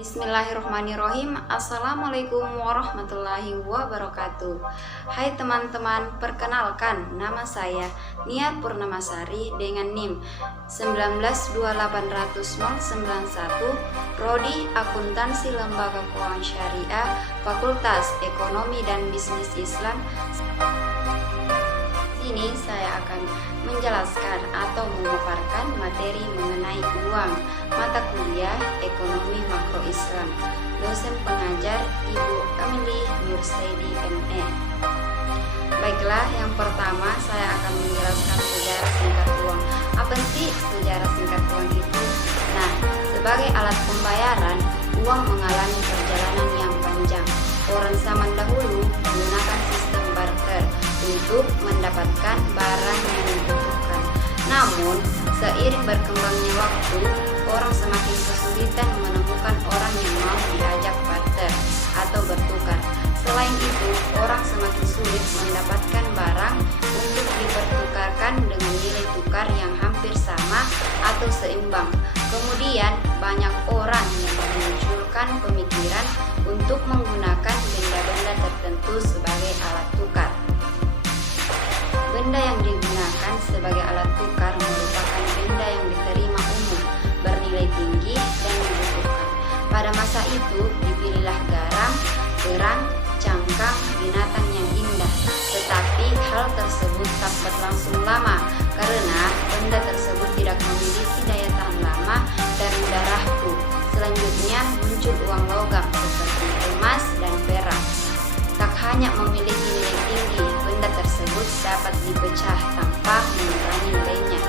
Bismillahirrohmanirrohim. Assalamualaikum warahmatullahi wabarakatuh. Hai teman-teman, perkenalkan nama saya Nia Purnamasari dengan NIM 1928091, Prodi Akuntansi Lembaga Keuangan Syariah, Fakultas Ekonomi dan Bisnis Islam. Ini saya akan menjelaskan atau memaparkan materi mengenai uang, mata kuliah Ekonomi Makro Islam. Dosen pengajar Ibu Emily Nursaidi ME. Baiklah, yang pertama saya akan menjelaskan sejarah singkat uang. Apa sih sejarah singkat uang itu? Nah, sebagai alat pembayaran, uang mengalami perjalanan yang panjang. Orang zaman dahulu menggunakan sistem barter untuk mendapatkan barang yang dibutuhkan. Namun, seiring berkembangnya waktu, orang semakin kesulitan menemukan orang yang mau diajak barter atau bertukar. Selain itu, orang semakin sulit mendapatkan barang untuk dipertukarkan dengan nilai tukar yang hampir sama atau seimbang. Kemudian, banyak orang yang memunculkan pemikiran untuk menggunakan benda-benda tertentu sebagai alat tukar. Benda yang digunakan sebagai alat tukar merupakan benda yang diterima umum, bernilai tinggi dan dibutuhkan. Pada masa itu dipilihlah garam, kerang, cangkang, binatang yang indah. Tetapi hal tersebut tak berlangsung lama karena benda tersebut tidak memiliki daya tahan lama dan mudah rapuh. Selanjutnya muncul uang logam seperti emas dan perak. Tak hanya memiliki nilai tinggi, benda tersebut dapat dipecah tanpa mengurangi nilainya.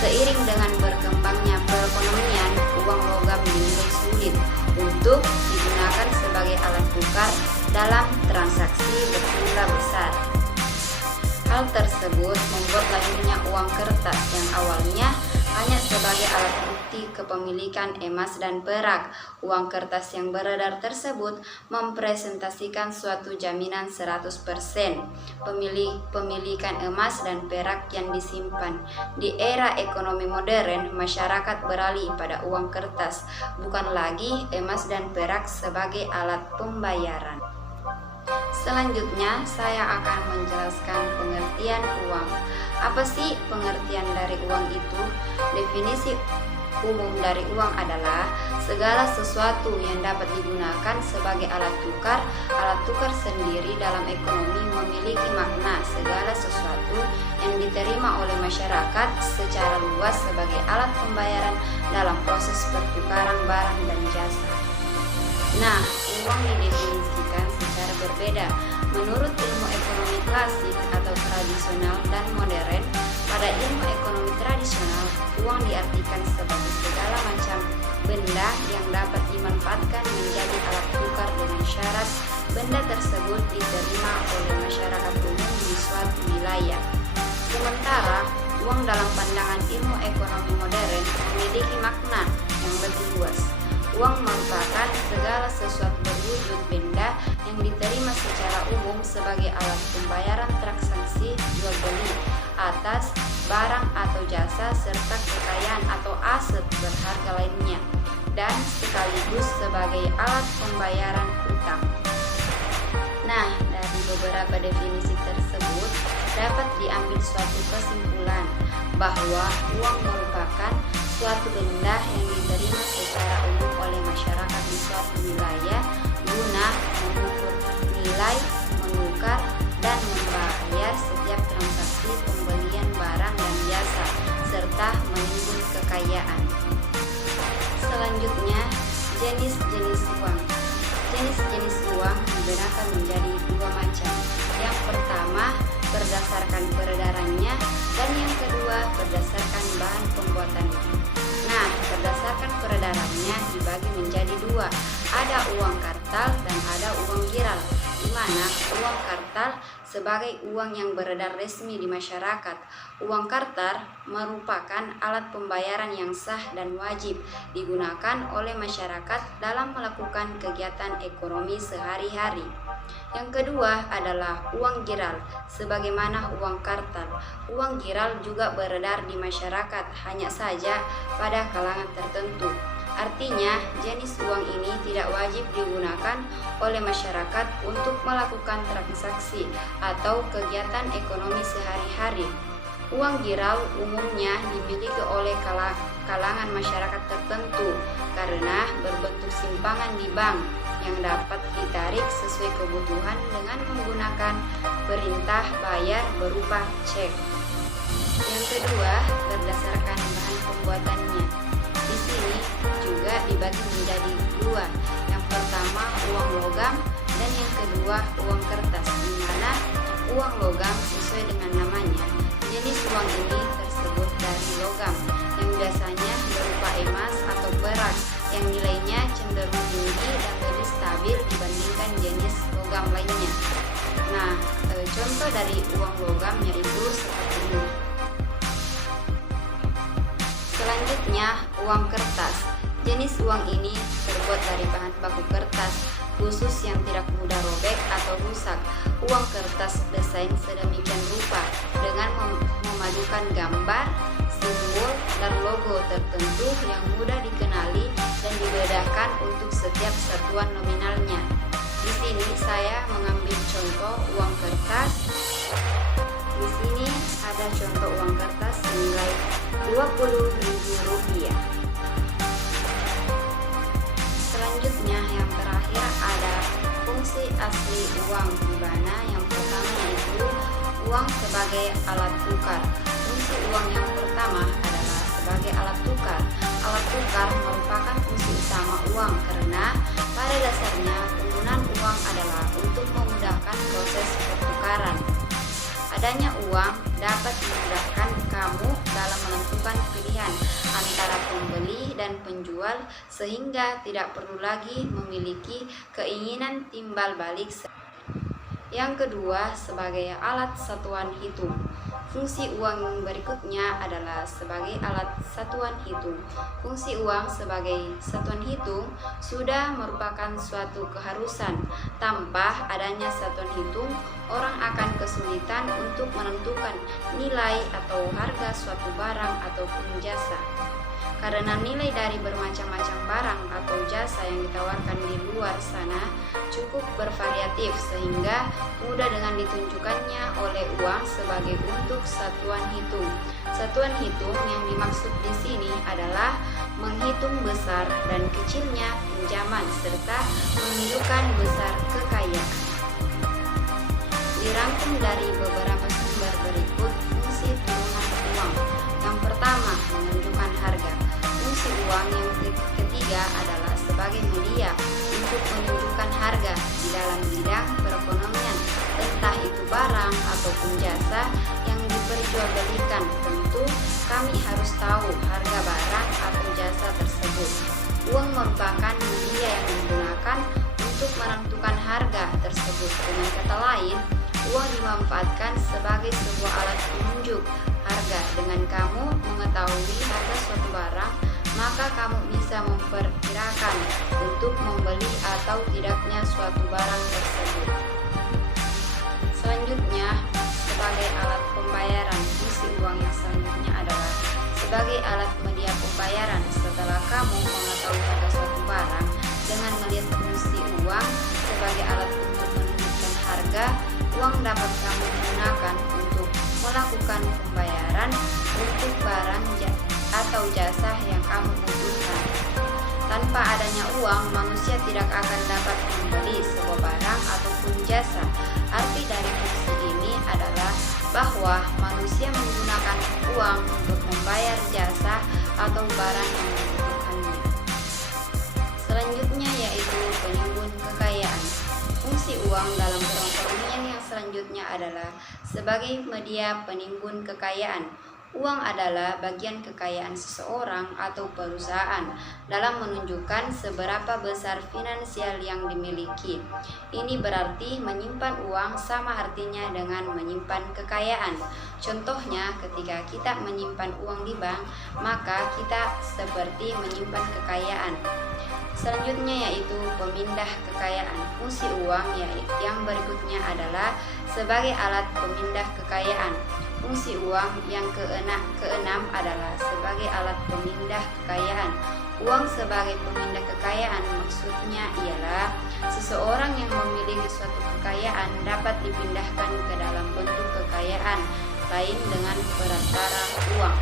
Seiring dengan berkembangnya perekonomian, uang logam dinilai sulit untuk digunakan sebagai alat tukar dalam transaksi berjumlah besar. Hal tersebut membuat lahirnya uang kertas yang awalnya hanya sebagai alat bukti kepemilikan emas dan perak. Uang kertas yang beredar tersebut mempresentasikan suatu jaminan 100% pemilikan emas dan perak yang disimpan. Di era ekonomi modern, masyarakat beralih pada uang kertas, bukan lagi emas dan perak sebagai alat pembayaran. Selanjutnya, saya akan menjelaskan pengertian uang. Apa sih pengertian dari uang itu? Definisi umum dari uang adalah segala sesuatu yang dapat digunakan sebagai alat tukar. Alat tukar sendiri dalam ekonomi memiliki makna segala sesuatu yang diterima oleh masyarakat secara luas sebagai alat pembayaran dalam proses pertukaran barang dan jasa. Nah, uang didefinisikan secara berbeda menurut ilmu ekonomi klasik atau tradisional dan modern. Pada ilmu ekonomi tradisional, uang diartikan sebagai segala macam benda yang dapat dimanfaatkan menjadi alat tukar dengan syarat benda tersebut diterima oleh masyarakat umum di suatu wilayah. Sementara, uang dalam pandangan ilmu ekonomi modern memiliki makna yang lebih luas. Uang merupakan segala sesuatu berwujud benda yang diterima secara umum sebagai alat pembayaran transaksi jual beli atas barang atau jasa serta kekayaan atau aset berharga lainnya, dan sekaligus sebagai alat pembayaran utang. Nah, dari beberapa definisi tersebut dapat diambil suatu kesimpulan bahwa uang merupakan suatu benda yang diterima secara umum oleh masyarakat di suatu wilayah guna mengukur nilai, menukar, dan membayar setiap transaksi pembelian barang dan jasa, serta menimbun kekayaan. Selanjutnya, jenis-jenis uang. Jenis-jenis uang dibedakan menjadi dua macam. Yang pertama, berdasarkan peredarannya, dan yang kedua, berdasarkan bahan pembuatannya. Nah, berdasarkan peredarannya dibagi menjadi dua. Ada uang kartal dan ada uang giral, di mana uang kartal sebagai uang yang beredar resmi di masyarakat. Uang kartal merupakan alat pembayaran yang sah dan wajib digunakan oleh masyarakat dalam melakukan kegiatan ekonomi sehari-hari. Yang kedua adalah uang giral, sebagaimana uang kartal. Uang giral juga beredar di masyarakat, hanya saja pada kalangan tertentu. Artinya, jenis uang ini tidak tidak wajib digunakan oleh masyarakat untuk melakukan transaksi atau kegiatan ekonomi sehari-hari. Uang giral umumnya dimiliki oleh kalangan masyarakat tertentu karena berbentuk simpangan di bank yang dapat ditarik sesuai kebutuhan dengan menggunakan perintah bayar berupa cek. Yang kedua, berdasarkan bahan pembuatannya. Di sini juga dibagi menjadi dua. Yang pertama uang logam dan yang kedua uang kertas, di mana uang logam sesuai dengan namanya. Jenis uang ini tersebut dari logam yang biasanya berupa emas atau perak yang nilainya cenderung tinggi dan lebih stabil dibandingkan jenis logam lainnya. Nah, contoh dari uang logam yaitu seperti ini. Selanjutnya, uang kertas. Jenis uang ini terbuat dari bahan baku kertas khusus yang tidak mudah robek atau rusak. Uang kertas desain sedemikian rupa dengan memadukan gambar, simbol, dan logo tertentu yang mudah dikenali dan dibedakan untuk setiap satuan nominalnya. Di sini saya mengambil contoh uang kertas. Di sini ada contoh uang kertas senilai Rp20.000. Selanjutnya yang terakhir ada fungsi asli uang, di mana yang pertama yaitu uang sebagai alat tukar. Fungsi uang yang pertama adalah sebagai alat tukar. Alat tukar merupakan fungsi utama uang karena pada dasarnya penggunaan uang adalah untuk memudahkan proses pertukaran. Adanya uang dapat memudahkan kamu dalam menentukan pilihan antara pembeli dan penjual sehingga tidak perlu lagi memiliki keinginan timbal balik. Yang kedua, sebagai alat satuan hitung. Fungsi uang berikutnya adalah sebagai alat satuan hitung. Fungsi uang sebagai satuan hitung sudah merupakan suatu keharusan. Tanpa adanya satuan hitung, orang akan kesulitan untuk menentukan nilai atau harga suatu barang ataupun jasa. Karena nilai dari bermacam-macam barang atau jasa yang ditawarkan di luar sana cukup bervariatif sehingga mudah dengan ditunjukkannya oleh uang sebagai bentuk satuan hitung. Satuan hitung yang dimaksud di sini adalah menghitung besar dan kecilnya pinjaman serta menunjukkan besar kekayaan. Dirangkum dari beberapa sumber berikut fungsi turunan uang. Yang pertama, menunjukkan harga. Fungsi uang yang ketiga adalah sebagai media untuk menunjukkan harga di dalam bidang perekonomian, entah itu barang ataupun jasa yang diperjualbelikan. Tentu kami harus tahu harga barang atau jasa tersebut. Uang merupakan media yang digunakan untuk menentukan harga tersebut. Dengan kata lain, uang dimanfaatkan sebagai sebuah alat penunjuk harga. Dengan kamu mengetahui harga suatu barang, maka kamu bisa memperkirakan untuk membeli atau tidaknya suatu barang tersebut. Selanjutnya, sebagai alat pembayaran. Fungsi uang yang selanjutnya adalah sebagai alat media pembayaran. Setelah kamu mengetahui harga suatu barang, dengan melihat fungsi uang sebagai alat untuk menunjukkan harga, uang dapat kamu gunakan untuk melakukan pembayaran untuk barang atau jasa yang kamu butuhkan. Tanpa adanya uang, manusia tidak akan dapat membeli sebuah barang ataupun jasa. Arti dari fungsi ini adalah bahwa manusia menggunakan uang untuk membayar jasa atau barang yang dibutuhkannya. Selanjutnya yaitu penimbun kekayaan. Fungsi uang dalam perekonomian yang selanjutnya adalah sebagai media penimbun kekayaan. Uang adalah bagian kekayaan seseorang atau perusahaan dalam menunjukkan seberapa besar finansial yang dimiliki. Ini berarti menyimpan uang sama artinya dengan menyimpan kekayaan. Contohnya, ketika kita menyimpan uang di bank, maka kita seperti menyimpan kekayaan. Selanjutnya yaitu pemindah kekayaan. Fungsi uang yang berikutnya adalah sebagai alat pemindah kekayaan. Fungsi uang yang keenam adalah sebagai alat pemindah kekayaan. Uang sebagai pemindah kekayaan maksudnya ialah seseorang yang memiliki suatu kekayaan dapat dipindahkan ke dalam bentuk kekayaan lain dengan perantara uang.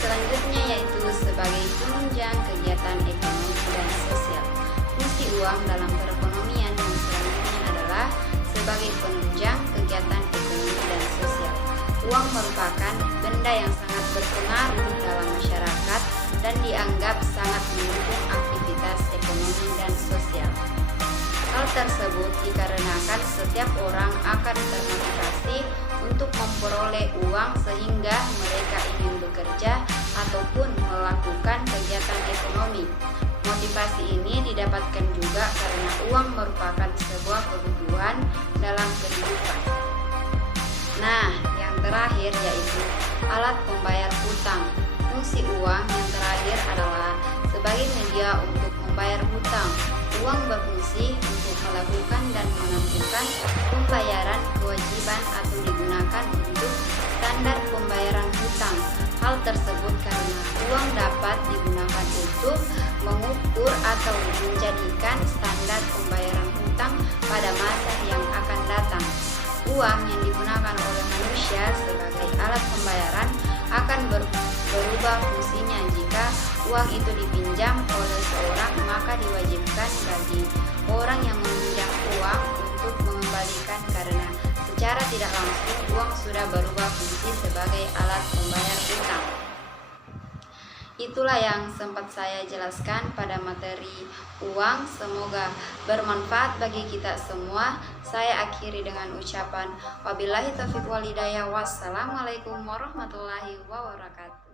Selanjutnya yaitu sebagai penunjang kegiatan ekonomi dan sosial. Fungsi uang dalam perekonomian yang selanjutnya adalah sebagai penunjang kegiatan ekonomi dan sosial. Uang merupakan benda yang sangat berpengaruh dalam masyarakat dan dianggap sangat mendukung aktivitas ekonomi dan sosial. Hal tersebut dikarenakan setiap orang akan termotivasi untuk memperoleh uang sehingga mereka ingin bekerja ataupun melakukan kegiatan ekonomi. Motivasi ini didapatkan juga karena uang merupakan sebuah kebutuhan dalam kehidupan. Nah, yang terakhir yaitu alat pembayar hutang. Fungsi uang yang terakhir adalah sebagai media untuk membayar hutang. Uang berfungsi untuk melakukan dan menentukan pembayaran kewajiban atau digunakan untuk standar pembayaran hutang. Hal tersebut karena uang dapat digunakan untuk mengukur atau menjadikan standar pembayaran hutang pada masa yang akan datang. Uang yang digunakan oleh manusia sebagai alat pembayaran akan berubah fungsinya. Jika uang itu dipinjam oleh seorang, maka diwajibkan bagi orang yang meminjam uang untuk mengembalikan karena secara tidak langsung uang sudah berubah fungsi sebagai alat pembayar hutang. Itulah yang sempat saya jelaskan pada materi uang. Semoga bermanfaat bagi kita semua. Saya akhiri dengan ucapan wabillahi taufiq wal hidayah. Wassalamualaikum warahmatullahi wabarakatuh.